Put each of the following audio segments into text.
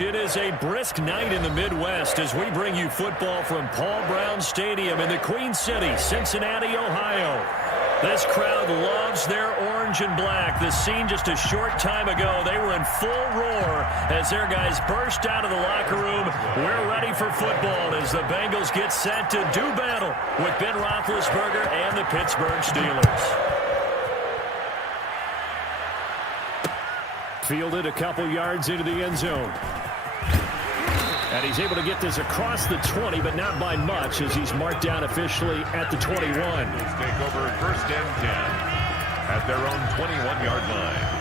It is a brisk night in the Midwest as we bring you football from Paul Brown Stadium in the Queen City, Cincinnati, Ohio. This crowd loves their orange and black. The scene just a short time ago, they were in full roar as their guys burst out of the locker room. We're ready for football as the Bengals get set to do battle with Ben Roethlisberger and the Pittsburgh Steelers. Fielded a couple yards into the end zone. And he's able to get this across the 20, but not by much as he's marked down officially at the 21. Let's take over 1st and 10 at their own 21-yard line.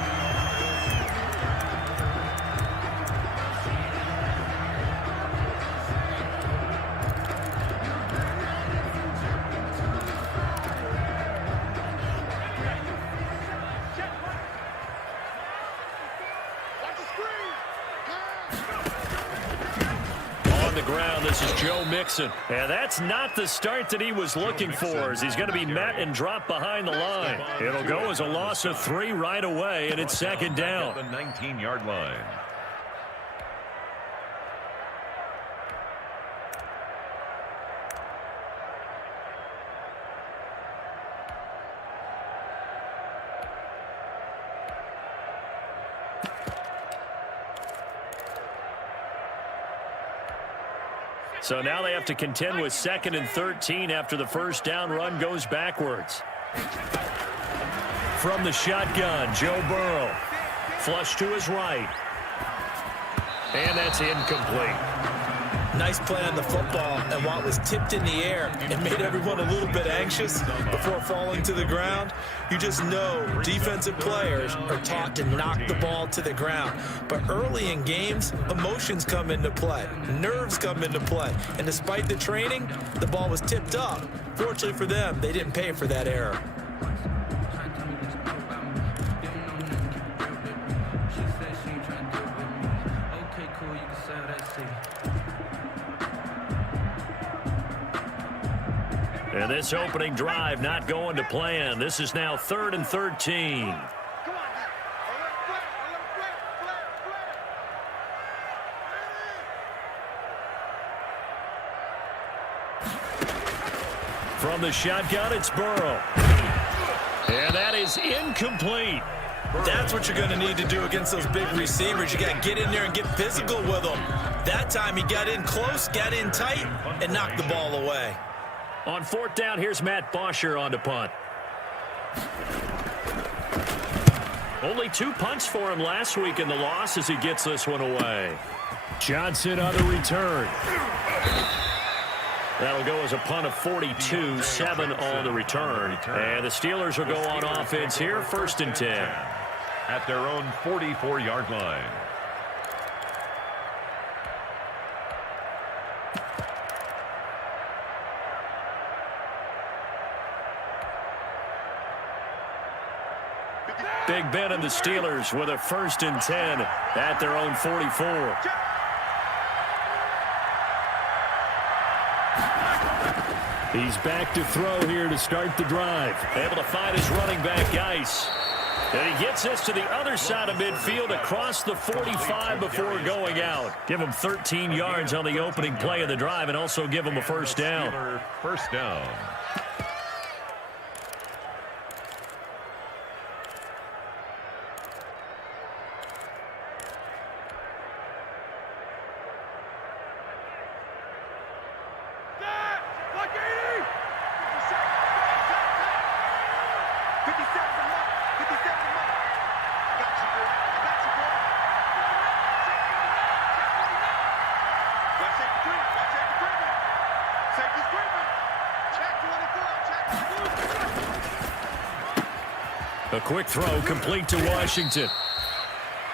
This is Joe Mixon. And that's not the start that he was looking for as he's going to be met and dropped behind the line. It'll go as a loss of 3 right away, and it's 2nd down. The 19-yard line. So now they have to contend with 2nd and 13 after the first down run goes backwards. From the shotgun, Joe Burrow. Flush to his right. And that's incomplete. Nice play on the football, and while it was tipped in the air, it made everyone a little bit anxious before falling to the ground. You just know defensive players are taught to knock the ball to the ground. But early in games, emotions come into play. Nerves come into play. And despite the training, the ball was tipped up. Fortunately for them, they didn't pay for that error. And this opening drive not going to plan. This is now 3rd and 13. From the shotgun, it's Burrow. And that is incomplete. That's what you're going to need to do against those big receivers. You got to get in there and get physical with them. That time he got in close, got in tight, and knocked the ball away. On 4th down, here's Matt Bosher on to punt. Only 2 punts for him last week in the loss as he gets this one away. Johnson on the return. That'll go as a punt of 42, 7 on the return. And the Steelers will go on offense here, 1st and 10. At their own 44-yard line. Big Ben and the Steelers with a 1st and 10 at their own 44. He's back to throw here to start the drive. Able to find his running back, Geis. And he gets this to the other side of midfield across the 45 before going out. Give him 13 yards on the opening play of the drive and also give him a 1st down. 1st down. A quick throw complete to Washington.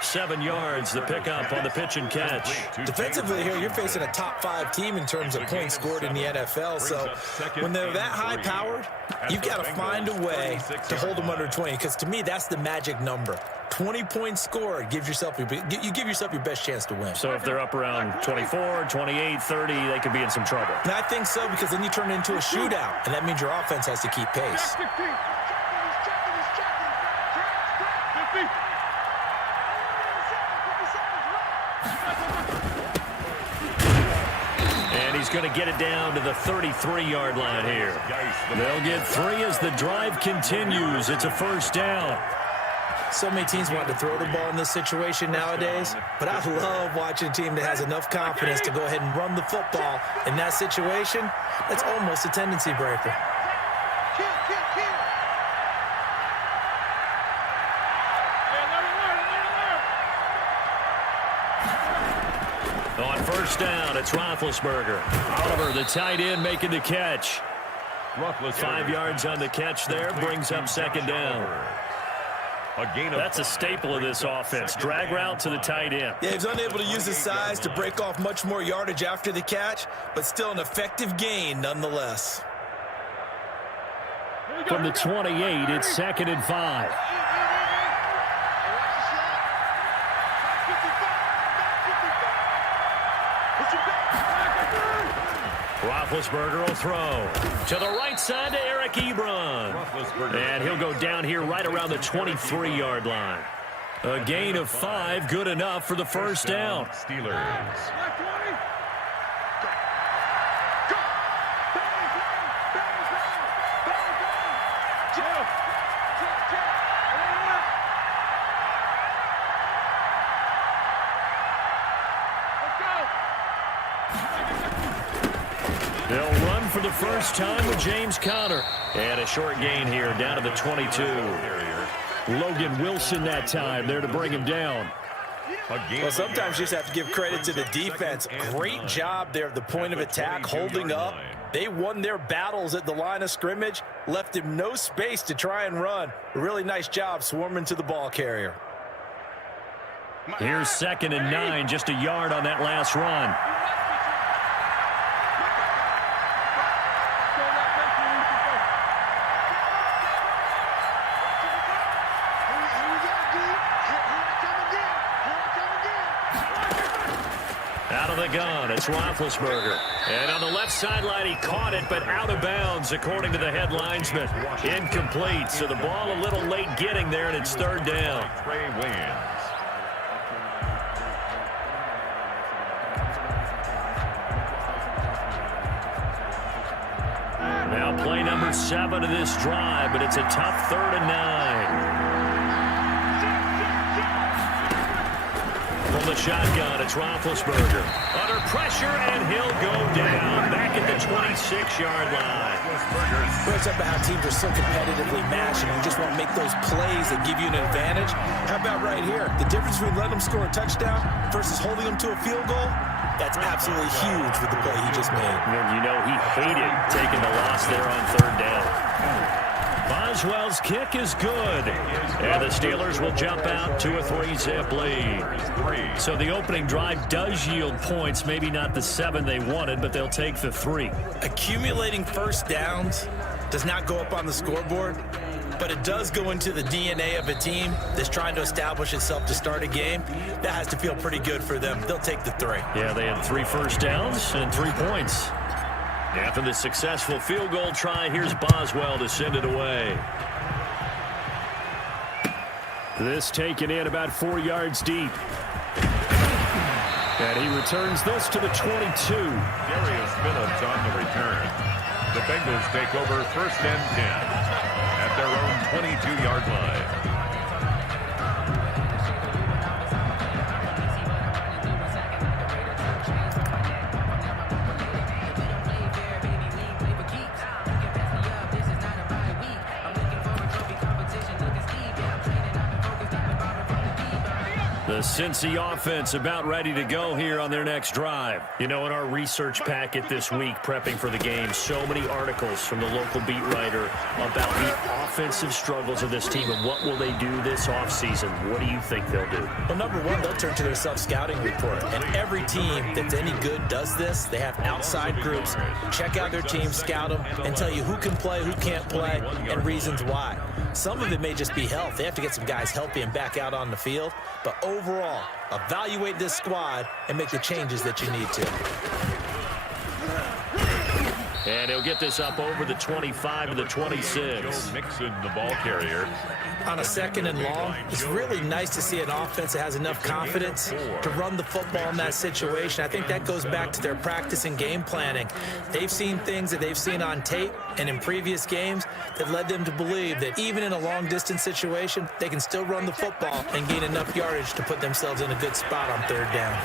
7 yards, the pickup on the pitch and catch. Defensively here, you're facing a top 5 team in terms of points scored in the NFL. So when they're that high-powered, you've got to find a way to hold them under 20. Because to me, that's the magic number. 20 points scored, you give yourself your best chance to win. So if they're up around 24, 28, 30, they could be in some trouble. And I think so, because then you turn it into a shootout, and that means your offense has to keep pace. is going to get it down to the 33-yard line here. They'll get 3 as the drive continues. It's a first down. So many teams want to throw the ball in this situation nowadays, but I love watching a team that has enough confidence to go ahead and run the football in that situation. That's almost a tendency breaker. On first down, it's Roethlisberger. Oliver, the tight end, making the catch. 5 yards on the catch there, brings up second down. That's a staple of this offense. Drag route to the tight end. Yeah, he's unable to use his size to break off much more yardage after the catch, but still an effective gain nonetheless. From the 28, it's 2nd and 5. Roethlisberger will throw to the right side to Eric Ebron. And he'll go down here right around the 23-yard line. A gain of 5, good enough for the first down. Steelers. They'll run for the first time with James Conner. And a short gain here down to the 22. Logan Wilson that time there to bring him down. Well, sometimes you just have to give credit to the defense. Great job there at the point of attack, holding up. They won their battles at the line of scrimmage, left him no space to try and run. A really nice job swarming to the ball carrier. Here's 2nd and 9, just a yard on that last run. Out of the gun, it's Roethlisberger. And on the left sideline, he caught it, but out of bounds, according to the head linesman. Incomplete, so the ball a little late getting there, and it's 3rd down. Trey wins. Now play number 7 of this drive, but it's a tough 3rd and 9. From the shotgun, it's Roethlisberger. Under pressure, and he'll go down back at the 26-yard line. It's about how teams are so competitively matched, and you just want to make those plays that give you an advantage. How about right here? The difference between letting them score a touchdown versus holding them to a field goal, that's absolutely huge with the play he just made. And you know he hated taking the loss there on 3rd down. Boswell's kick is good. And the Steelers will jump out to a 3-zip lead. So the opening drive does yield points, maybe not the 7 they wanted, but they'll take the 3. Accumulating first downs does not go up on the scoreboard, but it does go into the DNA of a team that's trying to establish itself to start a game. That has to feel pretty good for them. They'll take the 3. Yeah, they had 3 first downs and 3 points. After the successful field goal try, here's Boswell to send it away. This taken in about 4 yards deep. And he returns this to the 22. Darius Phillips on the return. The Bengals take over 1st and 10 at their own 22-yard line. The Cincy offense about ready to go here on their next drive. You know, in our research packet this week, prepping for the game, so many articles from the local beat writer about the offensive struggles of this team and what will they do this offseason. What do you think they'll do? Well, number one, they'll turn to their self-scouting report. And every team that's any good does this. They have outside groups. Check out their team, scout them, and tell you who can play, who can't play, and reasons why. Some of it may just be health. They have to get some guys healthy and back out on the field. But overall, evaluate this squad and make the changes that you need to. And he'll get this up over the 25 to the 26. Joe Mixon, the ball carrier. On a 2nd and long, it's really nice to see an offense that has enough confidence to run the football in that situation. I think that goes back to their practice and game planning. They've seen things that they've seen on tape and in previous games that led them to believe that even in a long-distance situation, they can still run the football and gain enough yardage to put themselves in a good spot on 3rd down.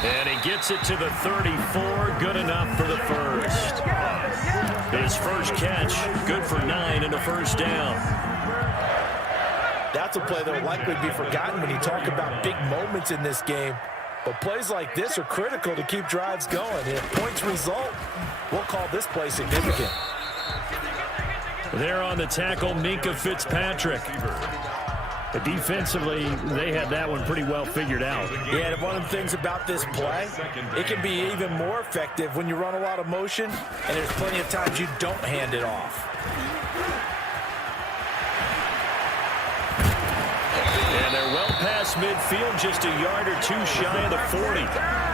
And he gets it to the 34, good enough for the first. His first catch, good for 9 and a first down. That's a play that will likely be forgotten when you talk about big moments in this game. But plays like this are critical to keep drives going. And if points result, we'll call this play significant. There on the tackle, Minka Fitzpatrick. But defensively, they had that one pretty well figured out. Yeah, and one of the things about this play, it can be even more effective when you run a lot of motion, and there's plenty of times you don't hand it off. And they're well past midfield, just a yard or 2 shy of the 40.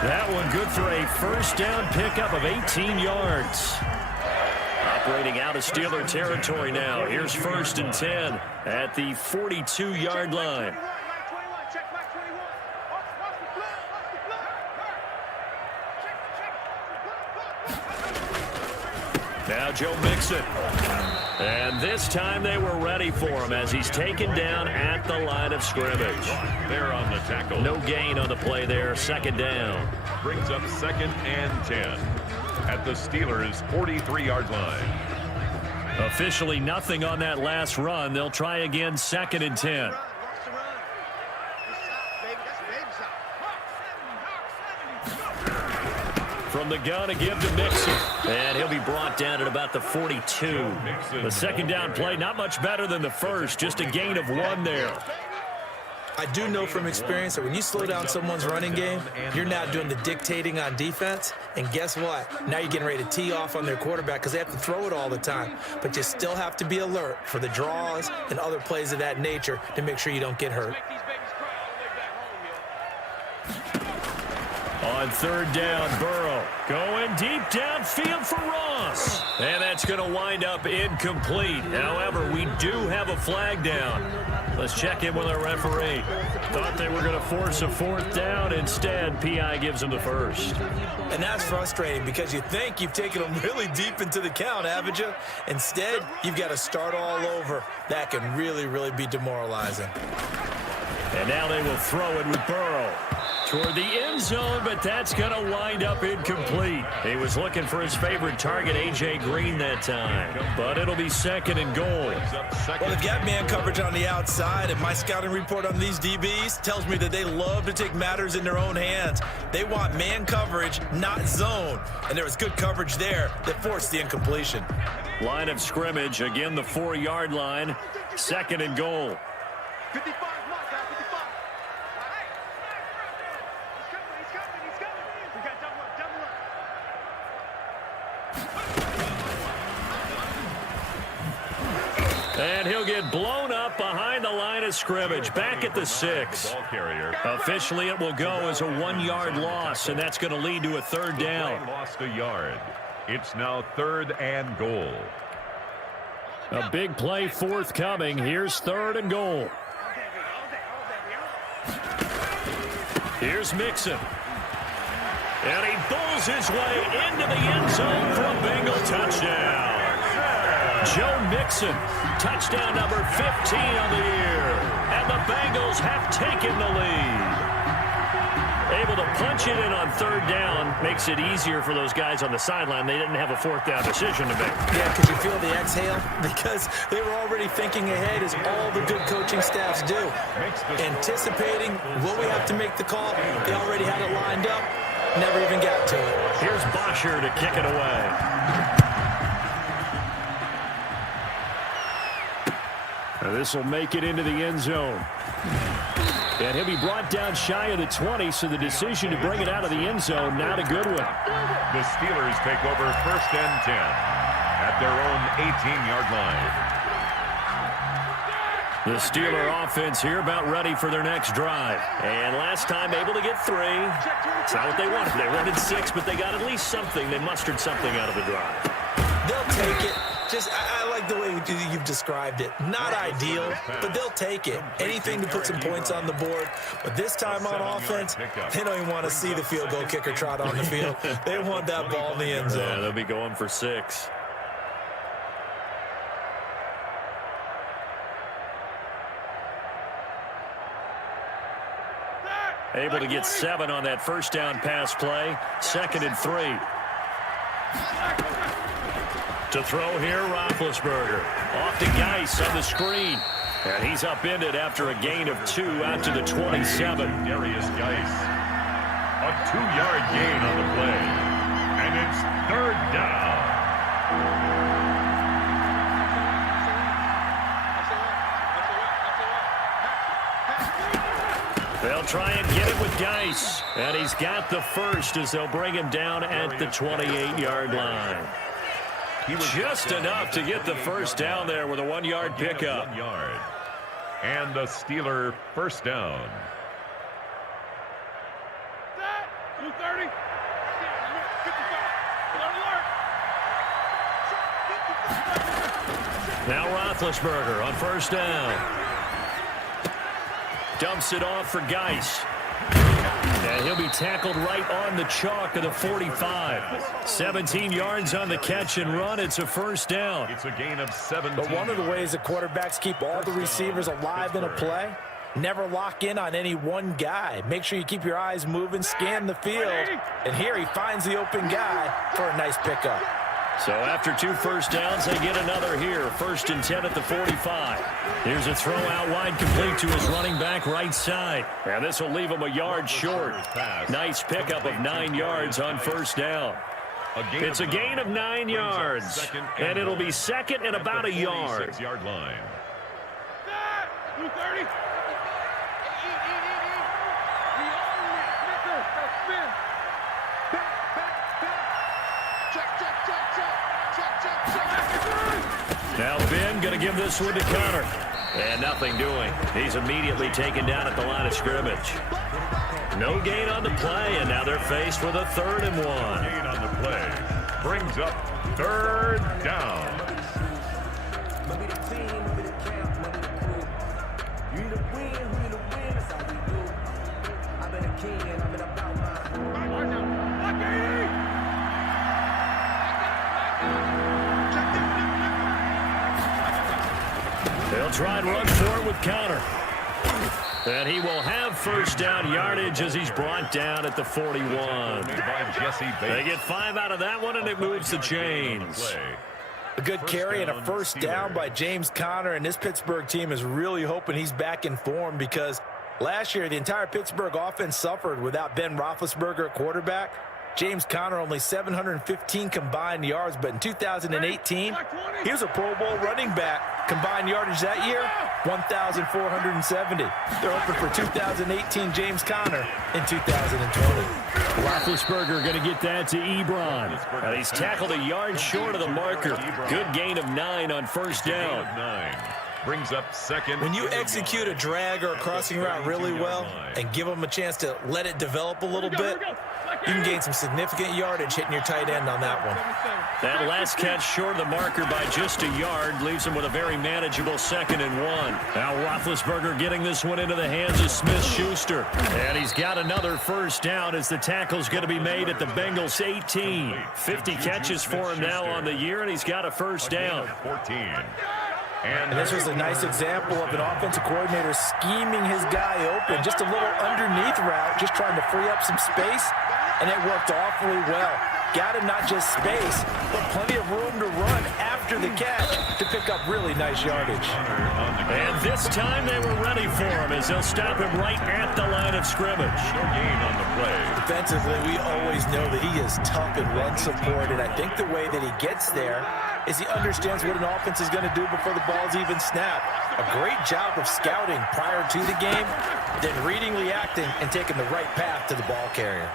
That one good for a first down pickup of 18 yards. Operating out of Steeler territory now. Here's 1st and 10 at the 42-yard line. Now Joe Mixon. And this time they were ready for him as he's taken down at the line of scrimmage. There on the tackle. No gain on the play there. 2nd down. Brings up 2nd and 10 at the Steelers' 43-yard line. Officially nothing on that last run. They'll try again 2nd and 10. From the gun, a give to Mixon. And he'll be brought down at about the 42. The 2nd down play, not much better than the first. Just a gain of 1 there. I do know from experience that when you slow down someone's running game, you're now doing the dictating on defense. And guess what? Now you're getting ready to tee off on their quarterback because they have to throw it all the time. But you still have to be alert for the draws and other plays of that nature to make sure you don't get hurt. On 3rd down, Burrow going deep downfield for Ross. And that's going to wind up incomplete. However, we do have a flag down. Let's check in with our referee. Thought they were going to force a 4th down. Instead, PI gives them the first. And that's frustrating because you think you've taken them really deep into the count, haven't you? Instead, you've got to start all over. That can really, really be demoralizing. And now they will throw it with Burrow toward the end zone, but that's going to wind up incomplete. He was looking for his favorite target, A.J. Green, that time. But it'll be 2nd and goal. Well, they've got man coverage on the outside, and my scouting report on these DBs tells me that they love to take matters in their own hands. They want man coverage, not zone. And there was good coverage there that forced the incompletion. Line of scrimmage, again the 4-yard line. 2nd and goal. 55. And he'll get blown up behind the line of scrimmage. Back at the 6. Ball carrier. Officially, it will go as a 1-yard loss, and that's going to lead to a 3rd down. Lost a yard. It's now 3rd and goal. A big play forthcoming. Here's 3rd and goal. Here's Mixon. And he bulls his way into the end zone for a Bengal touchdown. Joe Mixon, touchdown number 15 on the year. And the Bengals have taken the lead. Able to punch it in on 3rd down makes it easier for those guys on the sideline. They didn't have a 4th down decision to make. Yeah, because you feel the exhale? Because they were already thinking ahead, as all the good coaching staffs do. Anticipating, will we have to make the call? They already had it lined up. Never even got to it. Here's Bosher to kick it away. This will make it into the end zone. And he'll be brought down shy of the 20, so the decision to bring it out of the end zone, not a good one. The Steelers take over 1st and 10 at their own 18-yard line. The Steeler offense here about ready for their next drive. And last time able to get 3. It's not what they wanted. They wanted 6, but they got at least something. They mustered something out of the drive. They'll take it. I like the way you've described it. Not ideal, but they'll take it. Anything to put some points on the board. But this time on offense, they don't even want to see the field goal kicker trot on the field. They want that ball in the end zone. Yeah, they'll be going for 6. Able to get 7 on that first down pass play. 2nd and 3. To throw here, Roethlisberger. Off to Geis on the screen. And he's upended after a gain of 2 out to the 27. Darius Geis. A 2-yard gain on the play. And it's 3rd down. They'll try and get it with Geis. And he's got the first as they'll bring him down at the 28-yard line. Just enough to get the first down there with a 1-yard pickup. 1 yard. And the Steeler first down. Now Roethlisberger on first down. Dumps it off for Geis. And he'll be tackled right on the chalk of the 45. 17 yards on the catch and run. It's a first down. It's a gain of 17. But one of the ways that quarterbacks keep all the receivers alive in a play, never lock in on any one guy. Make sure you keep your eyes moving, scan the field. And here he finds the open guy for a nice pickup. So after 2 first downs, they get another here. 1st and 10 at the 45. Here's a throw out wide, complete to his running back right side. And this will leave him a yard short. Nice pickup of 9 yards on first down. It's a gain of 9 yards. And it'll be 2nd and about a yard. 6-yard line. 230. Now Ben going to give this one to Connor. And nothing doing. He's immediately taken down at the line of scrimmage. No gain on the play, and now they're faced with a 3rd and 1. Gain on the play. Brings up 3rd down. They'll try and run for it with Connor. And he will have first down yardage as he's brought down at the 41. They get 5 out of that one, and it moves the chains. A good carry and a first down by James Conner, and this Pittsburgh team is really hoping he's back in form because last year the entire Pittsburgh offense suffered without Ben Roethlisberger at quarterback. James Conner only 715 combined yards, but in 2018, he was a Pro Bowl running back. Combined yardage that year, 1,470. They're hoping for 2018 James Conner in 2020. Roethlisberger going to get that to Ebron. And he's tackled a yard short of the marker. Good gain of 9 on first down. Brings up 2nd. When you execute a drag or a crossing route really well and give them a chance to let it develop a little bit, you can gain some significant yardage hitting your tight end on that one. That last catch short of the marker by just a yard leaves him with a very manageable 2nd and 1. Now Roethlisberger getting this one into the hands of Smith-Schuster. And he's got another first down as the tackle's going to be made at the Bengals 18. 50 catches for him now on the year, and he's got a first down. 14. And this was a nice example of an offensive coordinator scheming his guy open. Just a little underneath route, just trying to free up some space, and it worked awfully well. Got him not just space, but plenty of room to run after the catch to pick up really nice yardage. And this time they were ready for him as they'll stop him right at the line of scrimmage. No gain on the play. Defensively, we always know that he is tough in run support, and I think the way that he gets there is he understands what an offense is going to do before the ball's even snapped. A great job of scouting prior to the game, then reading, reacting, and taking the right path to the ball carrier.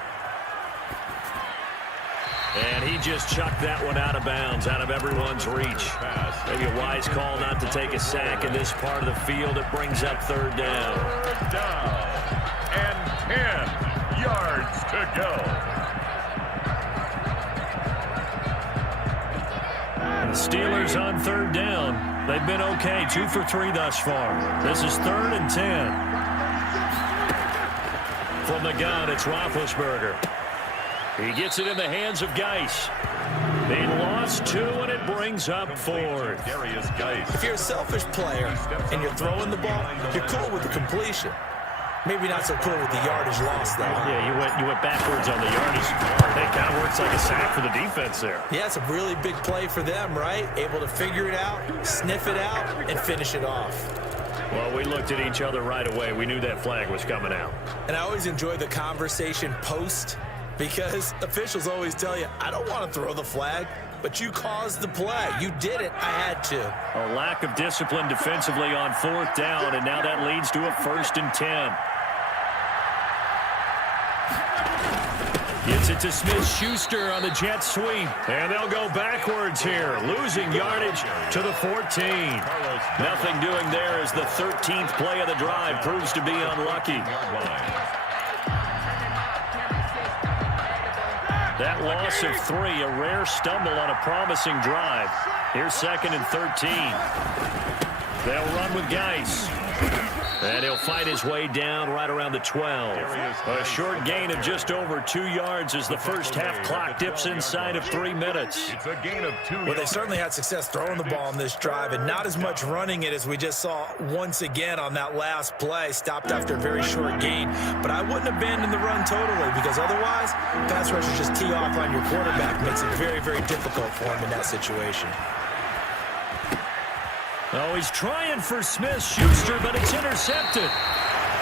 And he just chucked that one out of bounds, out of everyone's reach. Maybe a wise call not to take a sack in this part of the field. It brings up third down. Third down and 10 yards to go. The Steelers on third down. They've been okay, 2 for 3 thus far. This is 3rd and 10. From the gun, it's Roethlisberger. He gets it in the hands of Geis. They lost 2, and it brings up 4th. If you're a selfish player and you're throwing the ball, you're cool with the completion. Maybe not so cool with the yardage loss, though. Yeah, you went backwards on the yardage. It kind of works like a sack for the defense there. Yeah, it's a really big play for them, right? Able to figure it out, sniff it out, and finish it off. Well, we looked at each other right away. We knew that flag was coming out. And I always enjoy the conversation post, because officials always tell you, I don't want to throw the flag, but you caused the play. You did it. I had to. A lack of discipline defensively on 4th down, and now that leads to a 1st and 10. Gets it to Smith-Schuster on the jet sweep, and they'll go backwards here, losing yardage to the 14. Nothing doing there as the 13th play of the drive proves to be unlucky. That loss of 3, a rare stumble on a promising drive. Here's 2nd and 13. They'll run with Geis. And he'll fight his way down right around the 12. A short gain of just over 2 yards as the first half clock dips inside of 3 minutes. It's a gain of 2 yards. Well, they certainly had success throwing the ball on this drive, and not as much running it as we just saw once again on that last play. Stopped after a very short gain. But I wouldn't abandon the run totally, because otherwise, pass rushers just tee off on your quarterback. Makes it very, very difficult for him in that situation. Oh, he's trying for Smith-Schuster, but it's intercepted.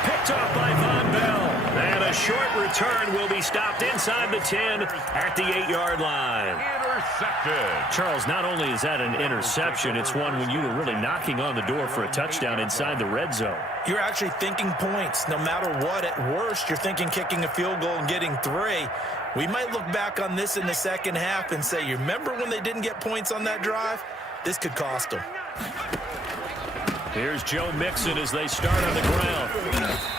Picked off by Von Bell. And a short return will be stopped inside the 10 at the 8-yard line. Intercepted. Charles, not only is that an interception, it's one when you were really knocking on the door for a touchdown inside the red zone. You're actually thinking points. No matter what, at worst, you're thinking kicking a field goal and getting 3. We might look back on this in the second half and say, you remember when they didn't get points on that drive? This could cost them. Here's Joe Mixon as they start on the ground.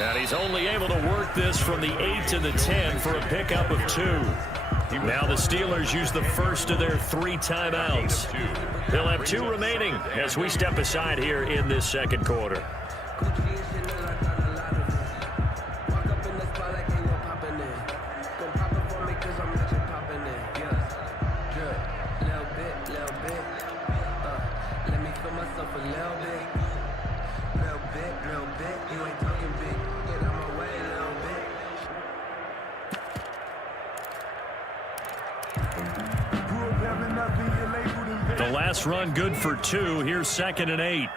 And he's only able to work this from the 8 to the 10 for a pickup of 2. Now the Steelers use the first of their 3 timeouts. They'll have 2 remaining as we step aside here in this second quarter. The last run good for 2. Here's 2nd and 8.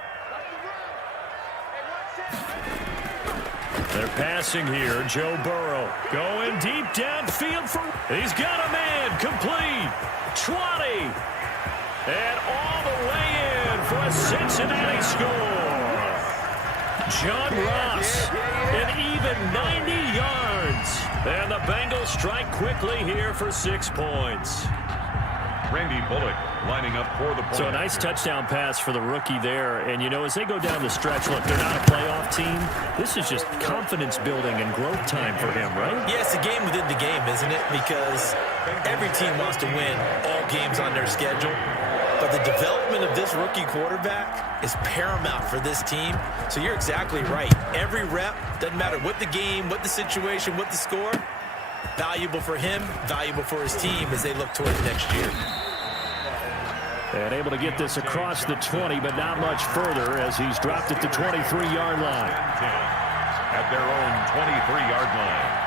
They're passing here. Joe Burrow going deep downfield for... He's got a man. Complete. 20. And all the way in for a Cincinnati score. John Ross, an even 90 yards. And the Bengals strike quickly here for 6 points. Randy Bullock lining up for the point. So a nice touchdown pass for the rookie there. And, you know, as they go down the stretch, look, they're not a playoff team. This is just confidence building and growth time for him, right? Yeah, it's a game within the game, isn't it? Because every team wants to win all games on their schedule. But the development of this rookie quarterback is paramount for this team. So you're exactly right. Every rep, doesn't matter what the game, what the situation, what the score, valuable for him, valuable for his team as they look towards next year. And able to get this across the 20, but not much further as he's dropped at the 23-yard line. At their own 23-yard line.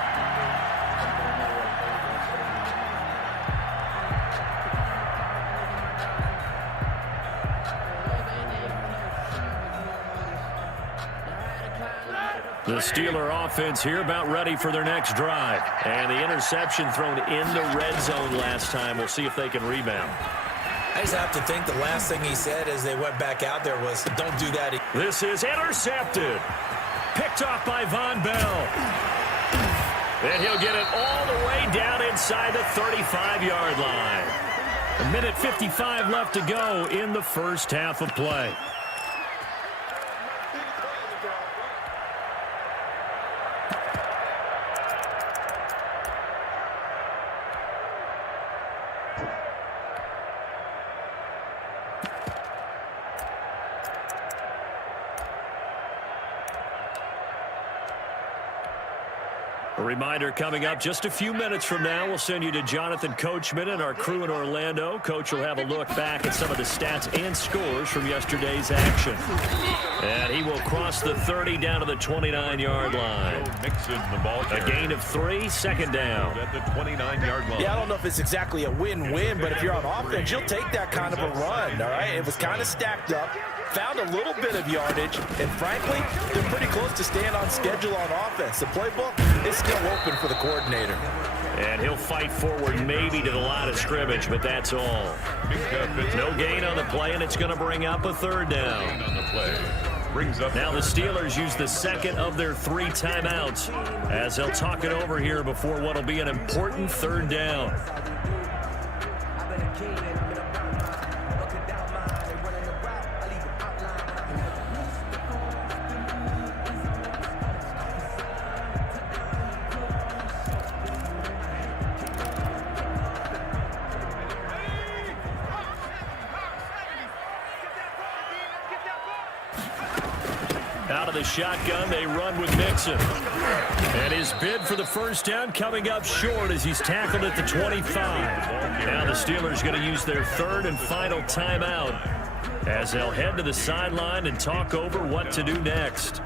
The Steeler offense here about ready for their next drive. And the interception thrown in the red zone last time. We'll see if they can rebound. I just have to think the last thing he said as they went back out there was, don't do that. This is intercepted. Picked off by Von Bell. And he'll get it all the way down inside the 35-yard line. 1:55 left to go in the first half of play. A reminder coming up just a few minutes from now, we'll send you to Jonathan Coachman and our crew in Orlando. Coach will have a look back at some of the stats and scores from yesterday's action. And he will cross the 30 down to the 29-yard line. A gain of 3, second down. At the 29-yard line. Yeah, I don't know if it's exactly a win-win, but if you're on offense, you'll take that kind of a run, all right? It was kind of stacked up. Found a little bit of yardage, and frankly, they're pretty close to staying on schedule on offense. The playbook is still open for the coordinator. And he'll fight forward maybe to the line of scrimmage, but that's all. No gain on the play, and it's going to bring up a third down. Now the Steelers use the second of their 3 timeouts as they'll talk it over here before what will be an important third down. Out of the shotgun, they run with Mixon. And his bid for the first down coming up short as he's tackled at the 25. Now the Steelers going to use their third and final timeout as they'll head to the sideline and talk over what to do next.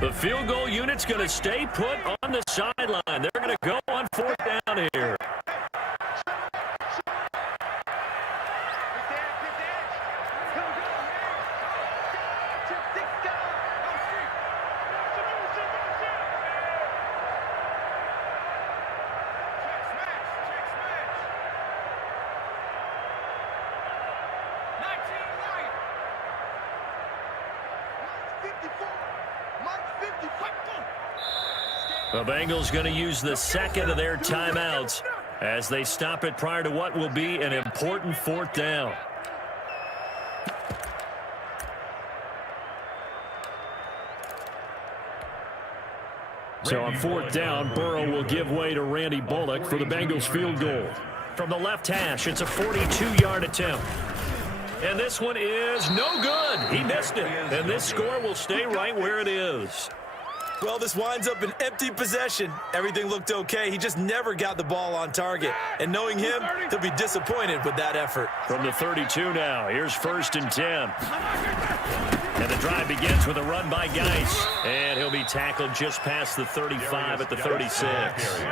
The field goal unit's going to stay put on the sideline. They're going to go on fourth down here. The Bengals going to use the second of their timeouts as they stop it prior to what will be an important fourth down. So on fourth down, Burrow will give way to Randy Bullock for the Bengals field goal. From the left hash, it's a 42-yard attempt. And this one is no good. He missed it. And this score will stay right where it is. Well, this winds up an empty possession. Everything looked okay. He just never got the ball on target. And knowing him, he'll be disappointed with that effort. From the 32 now, here's 1st and 10. And the drive begins with a run by Geis. And he'll be tackled just past the 35 at the 36.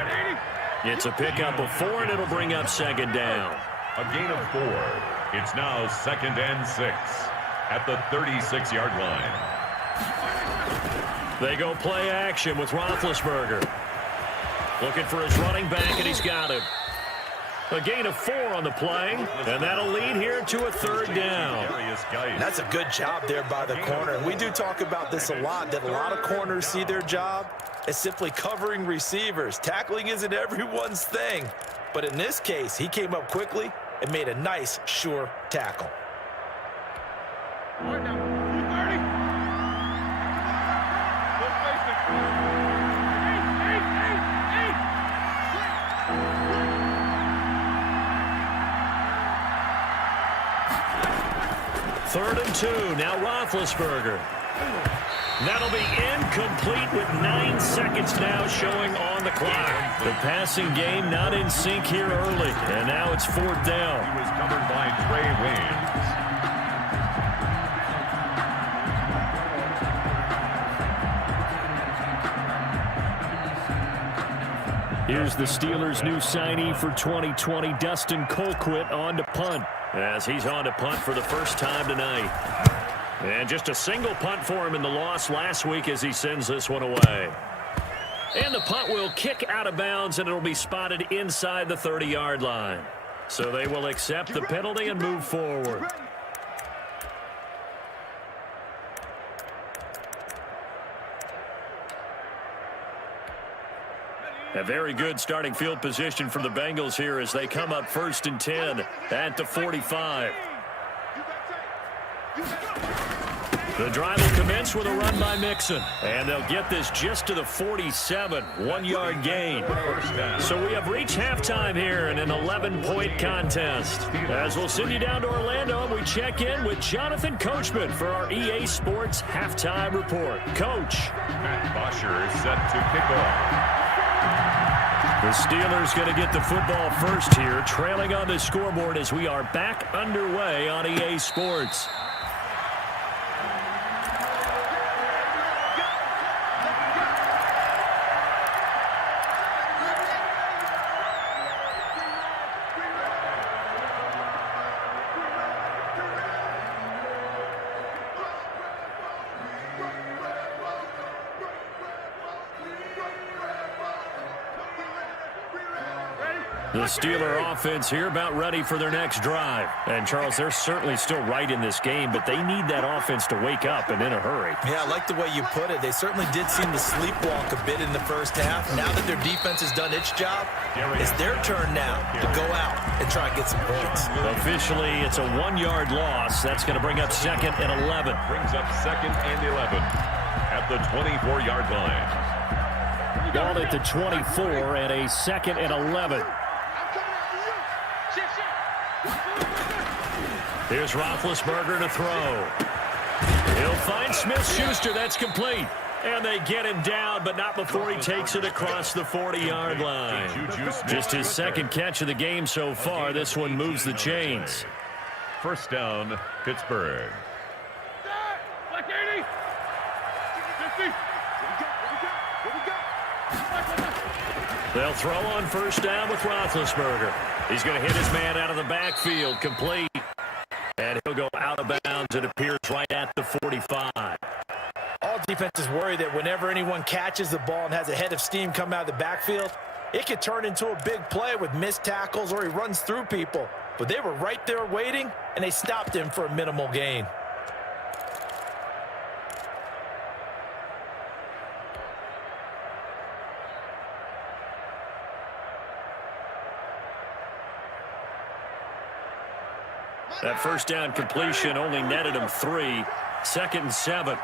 It's a pickup of 4, and it'll bring up second down. A gain of 4. It's now 2nd and 6 at the 36-yard line. They go play action with Roethlisberger. Looking for his running back, and he's got him. A gain of 4 on the play, and that'll lead here to a third down. That's a good job there by the corner. And we do talk about this a lot, that a lot of corners see their job as simply covering receivers. Tackling isn't everyone's thing. But in this case, he came up quickly and made a nice, sure tackle. Third and 2, now Roethlisberger. That'll be incomplete with 9 seconds now showing on the clock. The passing game not in sync here early, and now it's fourth down. He was covered by Trey Waynes. Here's the Steelers' new signee for 2020, Dustin Colquitt, on to punt. As he's on to punt for the first time tonight. And just a single punt for him in the loss last week as he sends this one away. And the punt will kick out of bounds, and it'll be spotted inside the 30-yard line. So they will accept the penalty and move forward. A very good starting field position for the Bengals here as they come up 1st and 10 at the 45. The drive will commence with a run by Mixon. And they'll get this just to the 47, 1-yard gain. So we have reached halftime here in an 11-point contest. As we'll send you down to Orlando, and we check in with Jonathan Coachman for our EA Sports Halftime Report. Coach. Matt Bosher is set to kick off. The Steelers going to get the football first here, trailing on the scoreboard as we are back underway on EA Sports. The Steeler offense here about ready for their next drive. And, Charles, they're certainly still right in this game, but they need that offense to wake up and in a hurry. Yeah, I like the way you put it. They certainly did seem to sleepwalk a bit in the first half. Now that their defense has done its job, it's their turn now to go out and try and get some points. Officially, it's a 1-yard loss. That's going to bring up 2nd and 11. Brings up 2nd and 11 at the 24-yard line. Ball at the 24 and a 2nd and 11. Here's Roethlisberger to throw. He'll find Smith-Schuster. That's complete. And they get him down, but not before he takes it across the 40-yard line. Just his 2nd catch of the game so far. This one moves the chains. First down, Pittsburgh. They'll throw on first down with Roethlisberger. He's going to hit his man out of the backfield, complete. And he'll go out of bounds. It appears right at the 45. All defenses worry that whenever anyone catches the ball and has a head of steam come out of the backfield, it could turn into a big play with missed tackles or he runs through people. But they were right there waiting, and they stopped him for a minimal gain. That first down completion only netted him 3. 2nd and 7.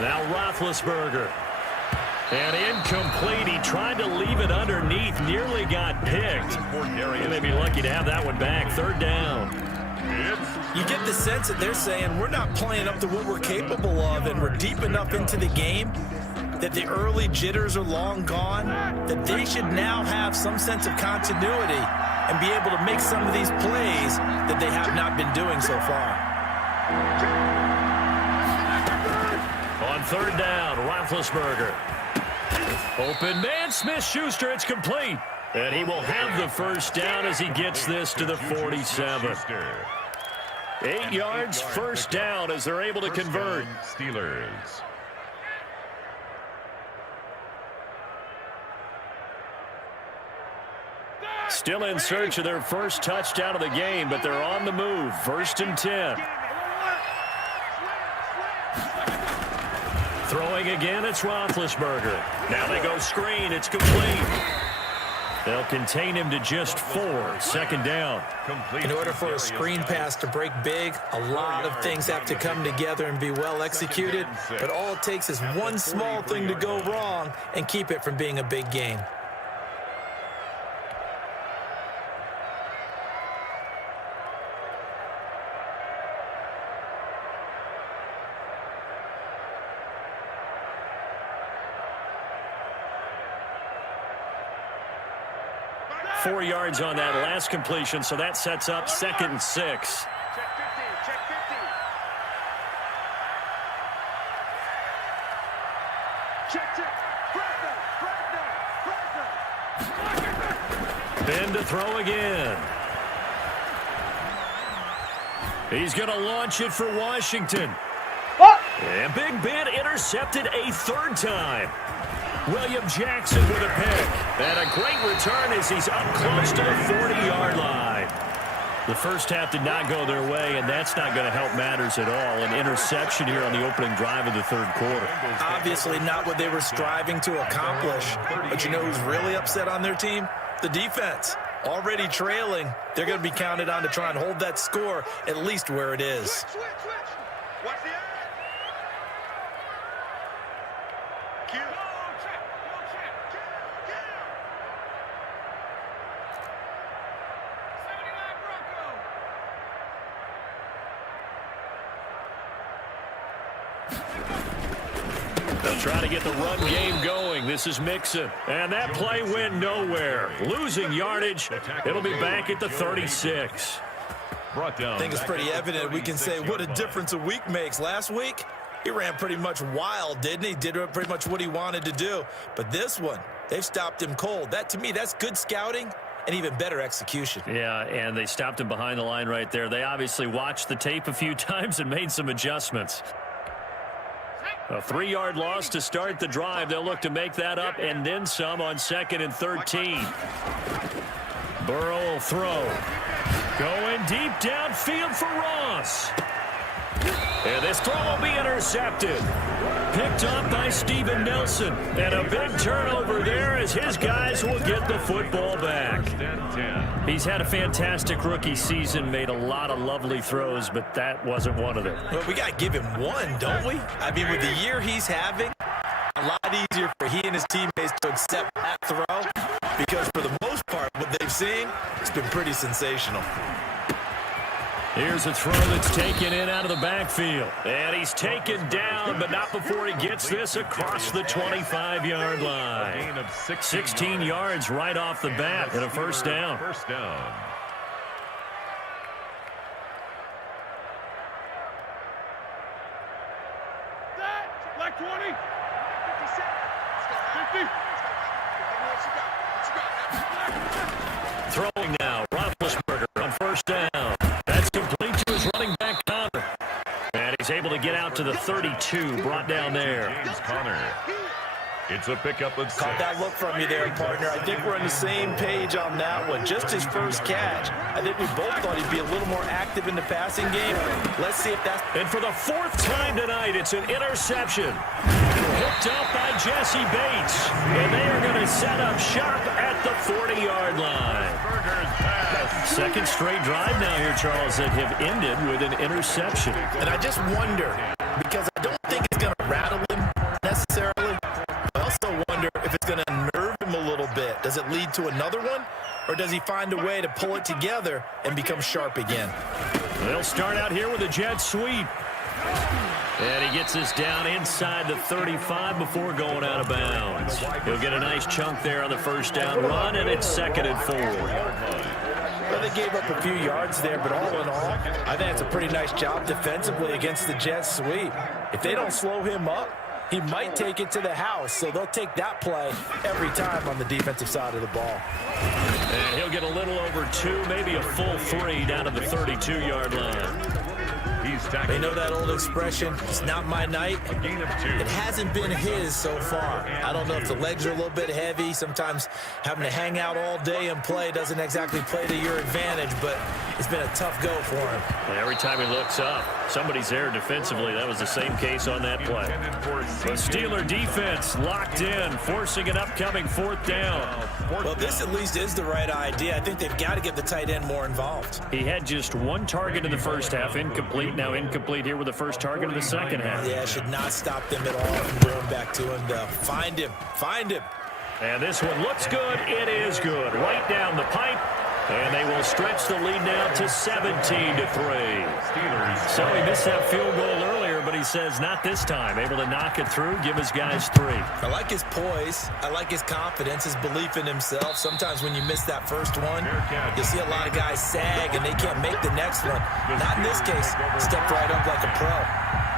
Now Roethlisberger. And incomplete. He tried to leave it underneath. Nearly got picked. He may be lucky to have that one back. 3rd down. You get the sense that they're saying we're not playing up to what we're capable of, and we're deep enough into the game that the early jitters are long gone, that they should now have some sense of continuity and be able to make some of these plays that they have not been doing so far. On 3rd down, Roethlisberger. Open man, Smith-Schuster, it's complete. And he will have the first down as he gets this to the 47. 8 yards, first down as they're able to convert. Steelers. Still in search of their first touchdown of the game, but they're on the move. 1st and 10. Throwing again, it's Roethlisberger. Now they go screen. It's complete. They'll contain him to just 4. 2nd down. In order for a screen pass to break big, a lot of things have to come together and be well executed. But all it takes is one small thing to go wrong and keep it from being a big gain. Four yards on that last completion, so that sets up 2nd and 6. Ben to throw again. He's going to launch it for Washington. And Big Ben intercepted a third time. William Jackson with a pick. And a great return as he's up close to the 40-yard line. The first half did not go their way, and that's not going to help matters at all. An interception here on the opening drive of the third quarter. Obviously not what they were striving to accomplish. But you know who's really upset on their team? The defense. Already trailing. They're going to be counted on to try and hold that score at least where it is. They'll try to get the run game going. This is Mixon. And that play went nowhere. Losing yardage. It'll be back at the 36. Brought down. I think it's pretty evident. We can say what a difference a week makes. Last week, he ran pretty much wild, didn't he? Did pretty much what he wanted to do. But this one, they've stopped him cold. That, to me, that's good scouting and even better execution. Yeah, and they stopped him behind the line right there. They obviously watched the tape a few times and made some adjustments. A 3-yard loss to start the drive. They'll look to make that up and then some on 2nd and 13. Burrow will throw. Going deep downfield for Ross. And this throw will be intercepted. Picked up by Steven Nelson. And a big turnover there as his guys will get the football back. He's had a fantastic rookie season, made a lot of lovely throws, but that wasn't one of them. Well, we got to give him one, don't we? I mean, with the year he's having, a lot easier for he and his teammates to accept that throw because for the most part, what they've seen, it's been pretty sensational. Here's a throw that's taken in out of the backfield. And he's taken down, but not before he gets this across the 25-yard line. 16 yards right off the bat and a first down. First down. Like 20. 50. Throwing now, Roethlisberger on first down. That's complete to his running back, Connor. And he's able to get out to the 32, brought down there. James Conner. It's a pickup of 6. Caught that look from you there, partner. I think we're on the same page on that one. Just his first catch. I think we both thought he'd be a little more active in the passing game. Let's see if that's... And for the 4th time tonight, it's an interception. Picked up by Jesse Bates. And they are going to set up shop at the 40-yard line. Second straight drive now here, Charles, that have ended with an interception. And I just wonder, because I don't think it's going to rattle him necessarily. I also wonder if it's going to nerve him a little bit. Does it lead to another one? Or does he find a way to pull it together and become sharp again? They'll start out here with a jet sweep. And he gets this down inside the 35 before going out of bounds. He'll get a nice chunk there on the first down run, and it's 2nd and 4. Well, they gave up a few yards there, but all in all, I think it's a pretty nice job defensively against the jet sweep. If they don't slow him up, he might take it to the house, so they'll take that play every time on the defensive side of the ball. And he'll get a little over 2, maybe a full 3 down to the 32-yard line. They know that old expression, it's not my night. A gain of 2. It hasn't been his so far. I don't know if the legs are a little bit heavy. Sometimes having to hang out all day and play doesn't exactly play to your advantage, but it's been a tough go for him. And every time he looks up, somebody's there defensively. That was the same case on that play. The Steeler defense locked in, forcing an upcoming 4th down. Well, this at least is the right idea. I think they've got to get the tight end more involved. He had just 1 target in the first half, incomplete. Now incomplete here with the first target of the second half. Yeah, should not stop them at all from going back to him, though. Find him. Find him. And this one looks good. It is good. Right down the pipe. And they will stretch the lead now to 17-3. Steelers. So he missed that field goal earlier, but he says not this time. Able to knock it through, give his guys 3. I like his poise. I like his confidence, his belief in himself. Sometimes when you miss that first one, you see a lot of guys sag and they can't make the next one. Not in this case. Stepped right up like a pro.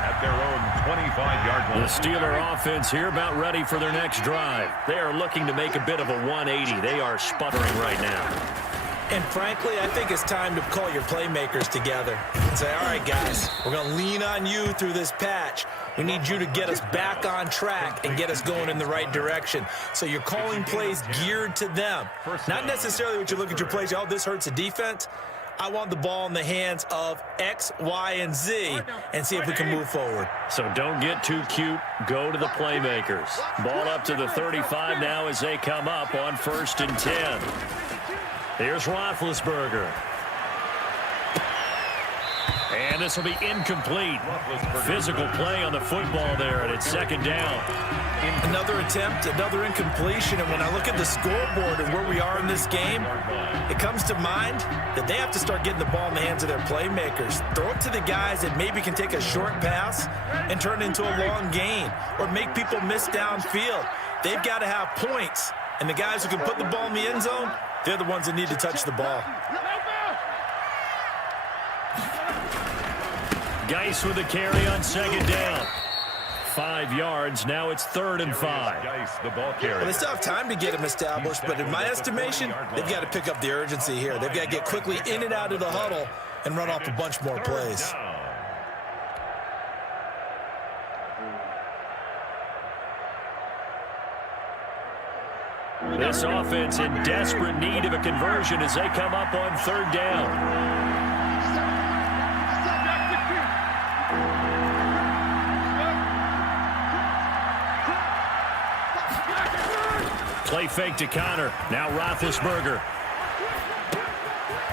At their own 25-yard line. The Steeler offense here about ready for their next drive. They are looking to make a bit of a 180. They are sputtering right now. And frankly, I think it's time to call your playmakers together and say, all right, guys, we're going to lean on you through this patch. We need you to get us back on track and get us going in the right direction. So you're calling plays geared to them. Not necessarily what you look at your plays, oh, this hurts the defense. I want the ball in the hands of X, Y, and Z and see if we can move forward. So don't get too cute. Go to the playmakers. Ball up to the 35 now as they come up on 1st and 10. Here's Roethlisberger. And this will be incomplete. Physical play on the football there, and it's 2nd down. Another attempt, another incompletion, and when I look at the scoreboard and where we are in this game, it comes to mind that they have to start getting the ball in the hands of their playmakers. Throw it to the guys that maybe can take a short pass and turn it into a long gain or make people miss downfield. They've got to have points, and the guys who can put the ball in the end zone, they're the ones that need to touch the ball. Geis with the carry on 2nd down. 5 yards. Now it's 3rd and 5. Geis, the ball carrier. Well, they still have time to get him established, but in my estimation, they've got to pick up the urgency here. They've got to get quickly in and out of the huddle and run off a bunch more plays. This offense in desperate need of a conversion as they come up on 3rd down. Play fake to Connor. Now Roethlisberger.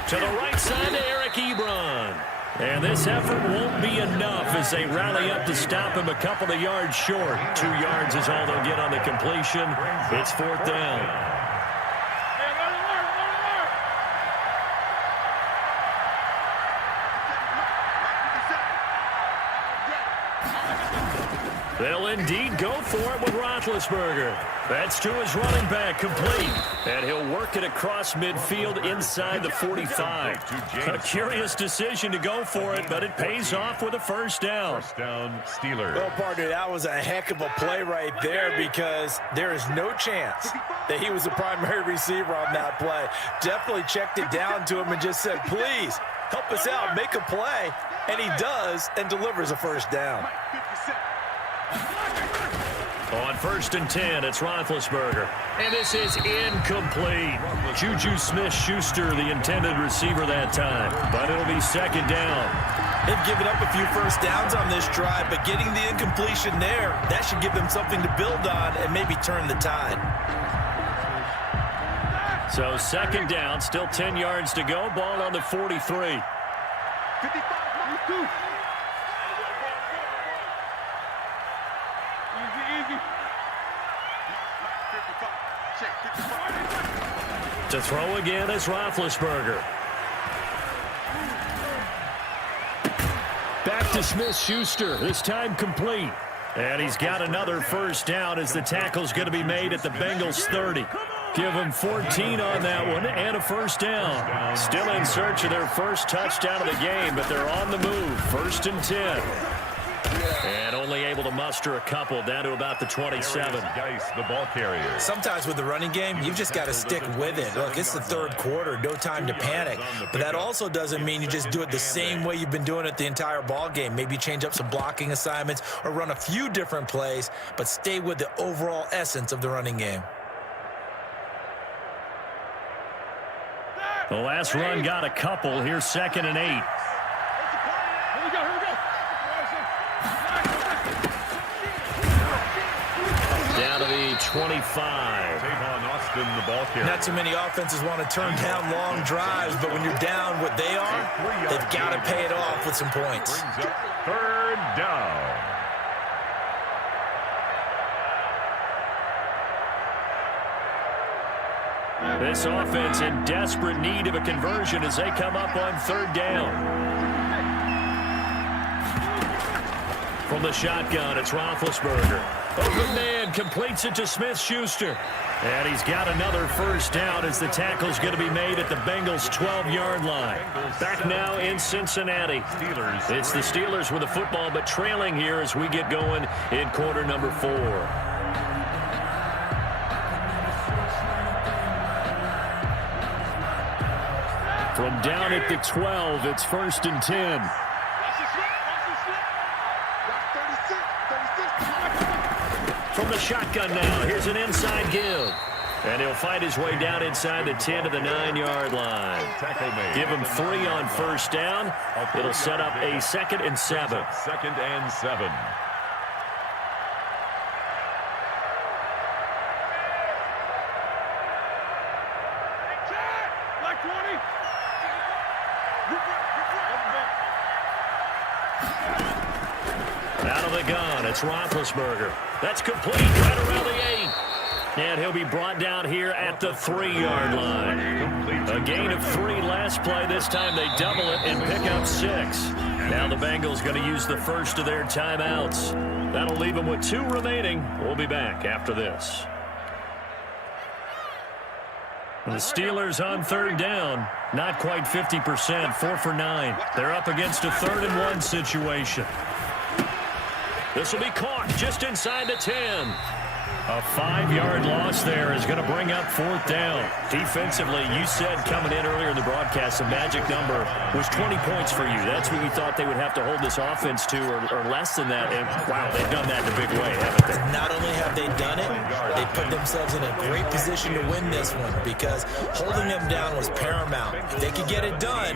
To the right side to Eric Ebron. And this effort won't be enough as they rally up to stop him a couple of yards short. 2 yards is all they'll get on the completion. It's 4th down. They'll indeed go for it with Roethlisberger. That's to his running back, complete. And he'll work it across midfield inside the 45. A curious decision to go for it, but it pays off with a 1st down. 1st down, Steelers. Well, partner, that was a heck of a play right there because there is no chance that he was the primary receiver on that play. Definitely checked it down to him and just said, please, help us out, make a play. And he does and delivers a 1st down. On 1st and 10, it's Roethlisberger. And this is incomplete. Juju Smith-Schuster, the intended receiver that time. But it'll be 2nd down. They've given up a few 1st downs on this drive, but getting the incompletion there, that should give them something to build on and maybe turn the tide. So 2nd down, still 10 yards to go. Ball on the 43. 55, To throw again is Roethlisberger. Back to Smith-Schuster, this time complete. And he's got another 1st down as the tackle's going to be made at the Bengals 30. Give them 14 on that one and a 1st down. Still in search of their first touchdown of the game, but they're on the move. 1st and 10. And only able to muster a couple down to about the 27. Geis, the ball carrier. Sometimes with the running game, you've just got to stick with it. Look, it's the 3rd quarter, no time to panic. But that also doesn't mean you just do it the same way you've been doing it the entire ball game. Maybe change up some blocking assignments or run a few different plays, but stay with the overall essence of the running game. The last run got a couple. Here's 2nd and 8. Here we go. Down to the 25. Tavon Austin, the ball carrier. Not too many offenses want to turn down long drives, but when you're down what they are, they've got to pay it off with some points. Brings up 3rd down. This offense in desperate need of a conversion as they come up on 3rd down. From the shotgun, it's Roethlisberger. Open man completes it to Smith-Schuster. And he's got another 1st down as the tackle's going to be made at the Bengals' 12-yard line. Back now in Cincinnati. It's the Steelers with the football, but trailing here as we get going in quarter number 4. From down at the 12, it's 1st and 10. Watch the slip. Watch the slip. From the shotgun now, here's an inside give. And he'll fight his way down inside the 10 to the 9-yard line. Give him 3 on 1st down. It'll set up a 2nd and 7. 2nd and 7. Like 20. Out of the gun, it's Roethlisberger. That's complete right around the 8. And he'll be brought down here at the 3-yard line. A gain of 3 last play. This time they double it and pick up 6. Now the Bengals going to use the first of their timeouts. That'll leave them with 2 remaining. We'll be back after this. The Steelers on 3rd down. Not quite 50%, 4 for 9. They're up against a 3rd and 1 situation. This will be caught just inside the 10. A 5-yard loss there is going to bring up 4th down. Defensively, you said coming in earlier in the broadcast, the magic number was 20 points for you. That's what you thought they would have to hold this offense to, or less than that. And, wow, they've done that in a big way, haven't they? Not only have they done it, they put themselves in a great position to win this one because holding them down was paramount. If they could get it done,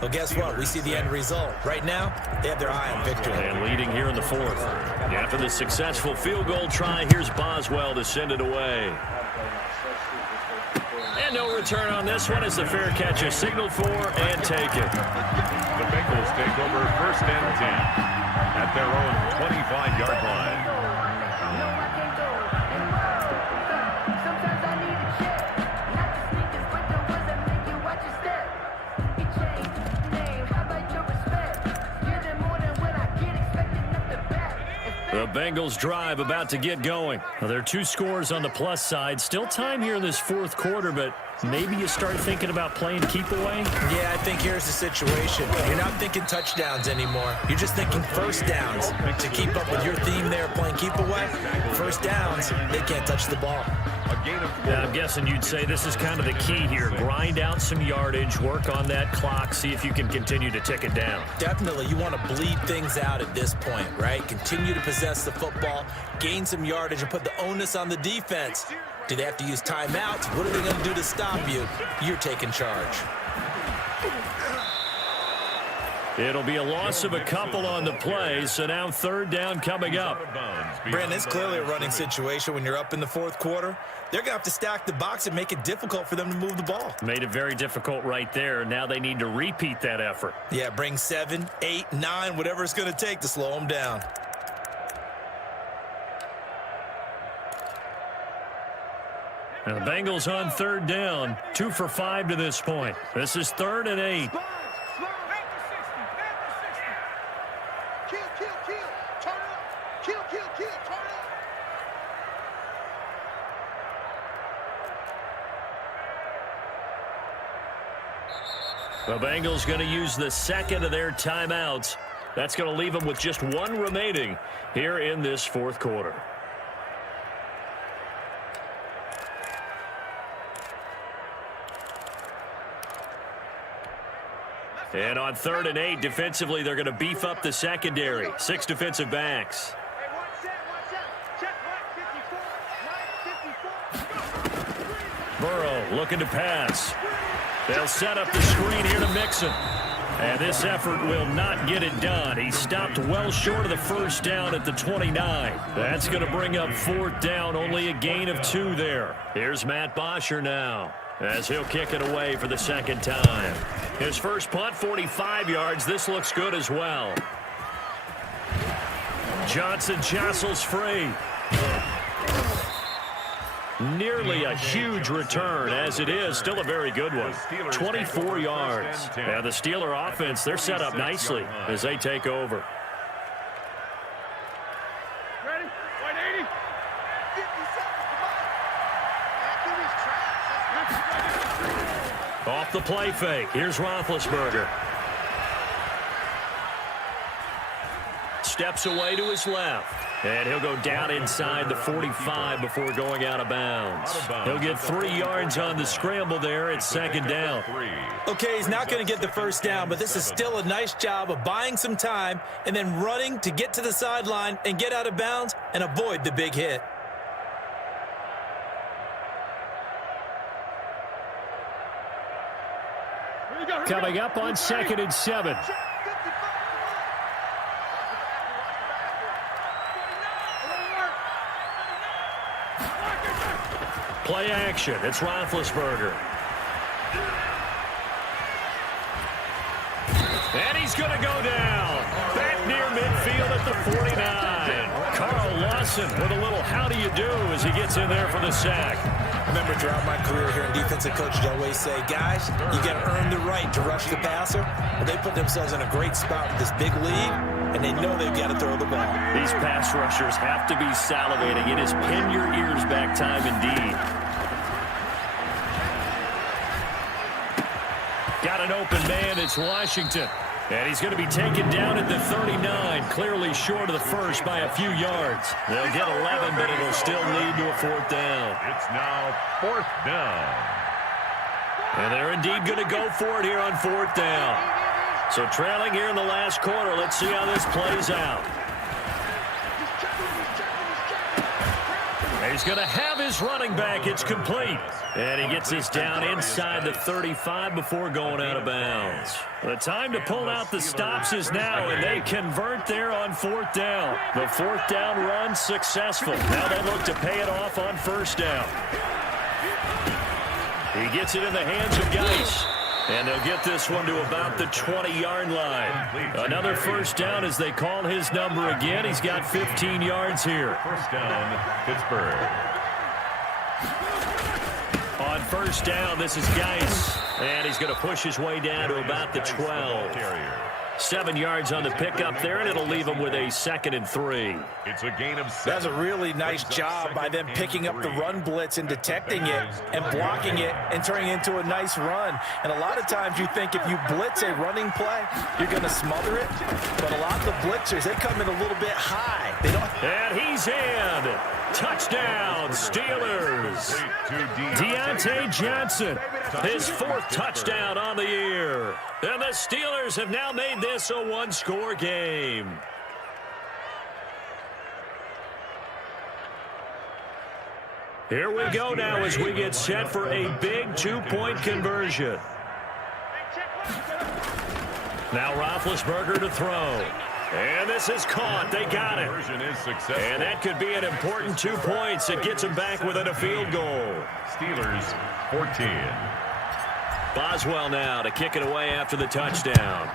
well, guess what? We see the end result. Right now, they have their eye on victory. And leading here in the 4th. After the successful field goal try, here's Boswell to send it away. And no return on this one as the fair catch is signaled for and taken. The Bengals take over 1st and 10 at their own 25-yard line. The Bengals drive about to get going. Well, there are 2 scores on the plus side. Still time here in this 4th quarter, but maybe you start thinking about playing keep away? Yeah, I think here's the situation. You're not thinking touchdowns anymore. You're just thinking 1st downs. To keep up with your theme there, playing keep away, 1st downs, they can't touch the ball. Yeah, I'm guessing you'd say this is kind of the key here. Grind out some yardage, work on that clock, see if you can continue to tick it down. Definitely, you want to bleed things out at this point, right? Continue to possess the football, gain some yardage, and put the onus on the defense. Do they have to use timeouts? What are they going to do to stop you? You're taking charge. It'll be a loss of a couple on the play, so now 3rd down coming up. Brandon, it's clearly a running situation when you're up in the 4th quarter. They're going to have to stack the box and make it difficult for them to move the ball. Made it very difficult right there. Now they need to repeat that effort. Yeah, bring 7, 8, 9, whatever it's going to take to slow them down. And the Bengals on 3rd down, 2 for 5 to this point. This is 3rd and 8. The Bengals going to use the 2nd of their timeouts. That's going to leave them with just 1 remaining here in this 4th quarter. And on 3rd and 8, defensively, they're going to beef up the secondary. 6 defensive backs. Burrow looking to pass. They'll set up the screen here to Mixon. And this effort will not get it done. He stopped well short of the 1st down at the 29. That's going to bring up 4th down, only a gain of 2 there. Here's Matt Bosher now, as he'll kick it away for the 2nd time. His first punt, 45 yards. This looks good as well. Johnson jostles free. Nearly a huge return, as it is. Still a very good one. 24 yards. And the Steeler offense, they're set up nicely as they take over. Ready? 180. 57. Off the play fake. Here's Roethlisberger. steps away to his left. And he'll go down inside the 45 before going out of bounds. He'll get 3 yards on the scramble there at second down. Okay, he's not going to get the first down, but this is still a nice job of buying some time and then running to get to the sideline and get out of bounds and avoid the big hit. Coming up on 2nd and 7. Play action. It's Roethlisberger. And he's going to go down. Back near midfield at the 49. Carl Lawson with a little how do you do as he gets in there for the sack. I remember throughout my career here in defensive coaches always say, guys, you got to earn the right to rush the passer. Well, they put themselves in a great spot with this big lead, and they know they've got to throw the ball. These pass rushers have to be salivating. It is pin your ears back time indeed. Got an open man. It's Washington. And he's going to be taken down at the 39, clearly short of the first by a few yards. They'll get 11, but it'll still lead to a 4th down. It's now 4th down. And they're indeed going to go for it here on 4th down. So trailing here in the last quarter. Let's see how this plays out. He's going to have his running back. It's complete. And he gets this down inside the 35 before going out of bounds. The time to pull out the stops is now, and they convert there on 4th down. The 4th down run successful. Now they look to pay it off on 1st down. He gets it in the hands of Geis. And they'll get this one to about the 20-yard line. Another 1st down as they call his number again. He's got 15 yards here. 1st down, Pittsburgh. On 1st down, this is Geis. And he's going to push his way down to about the 12. 7 yards on the pickup there, and it'll leave him with a 2nd and 3. It's a gain of 7. That's a really nice job by them picking up the run blitz and detecting it and blocking it and turning it into a nice run. And a lot of times you think if you blitz a running play, you're going to smother it. But a lot of the blitzers, they come in a little bit high. They don't. And he's in. Touchdown, Steelers. Deontay Johnson, his 4th touchdown on the year. And the Steelers have now made this a 1-score game. Here we go now as we get set for a big 2-point conversion. Now Roethlisberger to throw. And this is caught. They got it. And that could be an important 2 points. It gets them back within a field goal. Steelers 14. Boswell now to kick it away after the touchdown.